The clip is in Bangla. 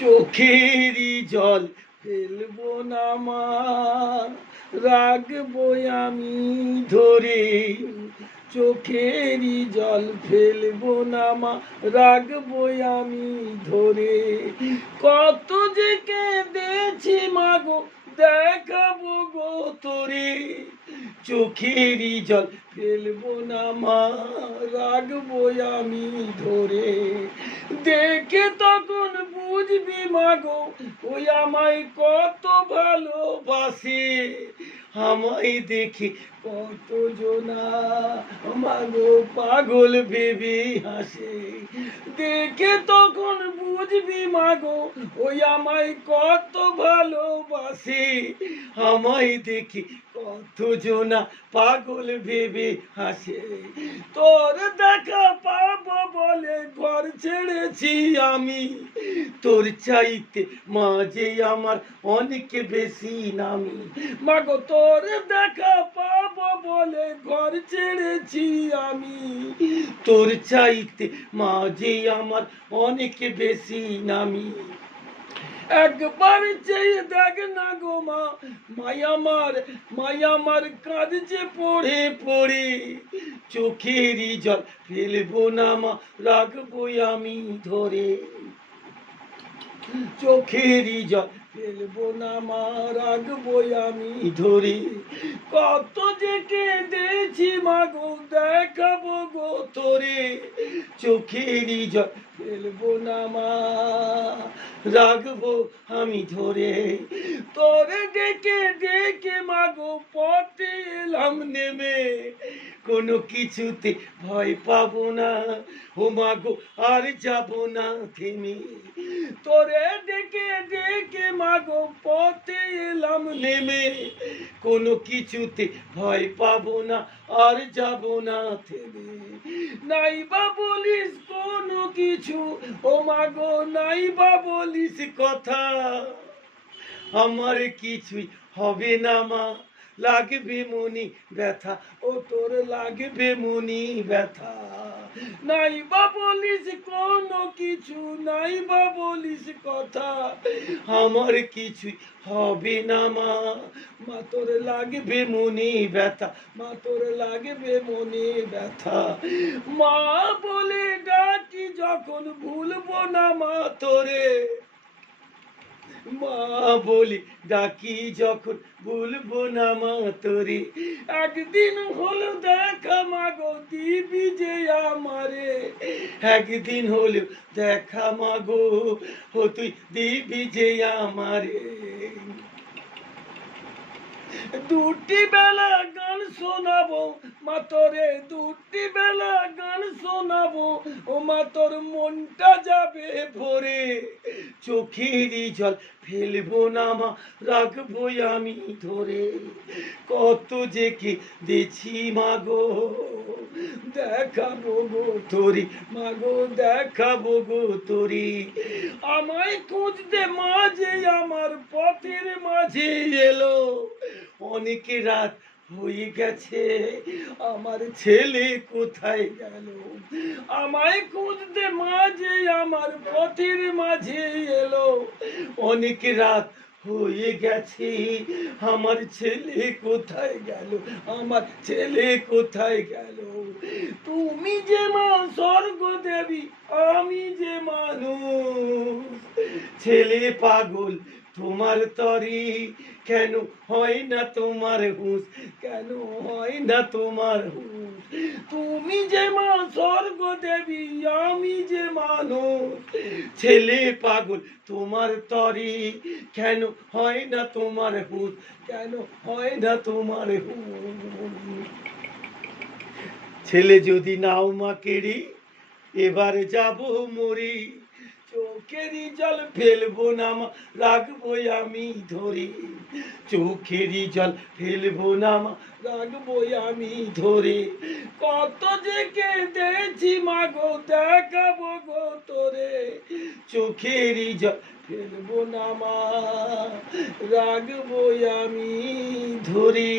চোখেরই জল ফেলবো না মা, রাখবো আমি ধরে। চোখেরই জল ফেলবো না মা, রাখবো আমি ধরে। কত যে কেঁদেছি মাগো, দেখাবো গো তোরে। চোখেরই জল ফেলবো না মা, রাখবো আমি ধরে। দেখে তখন বুঝবি মাগো, ওই আমায় কত ভালোবাসে। আমায় দেখে কত জনা মাগো পাগল ভেবে হাসে। দেখে তখন বুঝবি মাগো, ওই আমায় কত ভালোবাসে। আমায় দেখে কত জনা পাগল ভেবে হাসে। তোর দেখা পাবো বলে ঘর ছেড়েছি আমি, তোর চাইতে মাঝে আমার অনেক বেশি নামি। মাগো তোর দেখা পাবো বলে ঘর ছেড়েছি আমি, তোর চাইতে মাঝে আমার অনেক বেশি নামি। একবার চেয়ে দেখ না গো মা, মায়ামার কাঁদছে পড়ে পড়ে। চোখেরই জল ফেলবো না মা, রাখবো আমি ধরে। চোখেরই জল ফেলবো না মা, রাখবো আমি ধরে। কত যে কেঁদেছি মাগো, দেখাবো গো তোরে। চোখেরই জল ফেলবো না মা, রাখবো আমি ধরে। তোরে ডেকে ডেকে মাগো পথে এলাম নেমে, কোনো কিছুতে ভয় পাবো না ও মাগো, আর যাবো না থেমে। তোরে ডেকে ডেকে মাগো পথে এলাম নেমে, কোনো কিছুতে ভয় পাবো না, আর যাবো না থেমে। নাই বা বলিস কোনো কিছু ও মাগো, নাই বা বলিস কথা, আমার কিছুই হবে না মা, লাগবে মনি ব্যথা ও তোর লাগবে মনি ব্যথা। নাই বা বলিস কোনো কিছু, নাই বা বলিস কথা, আমার কিছুই হবে না মা, মা তোর লাগবে মনি ব্যথা, মা তোর লাগবে মনি ব্যথা। মা বলে ডাকি যখন ভুলবো না মা তোরে, মা বলি ডাকি যখন ভুলবো না মা তোরে। একদিন হলো দেখা মাগো, দিবি যে আমারে। একদিন হলো দেখা মাগো, ও তুই দিবি যে আমারে। দুটি বেলা গান শোনাবো মা তোরে, দুটি বেলা গান শোনাবো ও মা, তোর মনটা যাবে ভরে। চোখেরই জল ফেলবো না মা, রাখবো আমি ধরে। কত যে কেঁদেছি মাগো, দেখাবো গো তোরি মাগো, দেখাবো গো তোরি। আমায় খুঁজতে মাঝে আমার পথের মাঝে এলো, অনেক রাত হয়ে গেছে, আমার ছেলে কোথায় গেল। আমায় খুঁজতে মাঝে আমার পথের মাঝে এলো, অনেক রাত হয়ে গেছে, আমার ছেলে কোথায় গেল, আমার ছেলে কোথায় গেল। তুমি যে মা স্বর্গ দেবী, আমি যে মানুষ, ছেলে পাগল তোমার তরি, কেন হয় না তোমার হুঁশ, কেন হয় না তোমার হুঁশ। তুমি যে মা স্বর্গ দেবী, আমি যে মানুষ, ছেলে পাগল তোমার তরি, কেন হয় না তোমার হুঁশ, কেন হয় না তোমার হুঁশ। ছেলে যদি নাও মা কেড়ে, এবারে যাবো মরি। চোখেরই জল ফেলবো না মা, রাখবো আমি ধরে। চোখেরই জল ফেলবো না মা, রাখবো আমি ধরে। কত যে কেঁদেছি মাগো, দেখাবো গো তোরে। চোখেরই জল ফেলবো না মা, রাখবো আমি ধরে।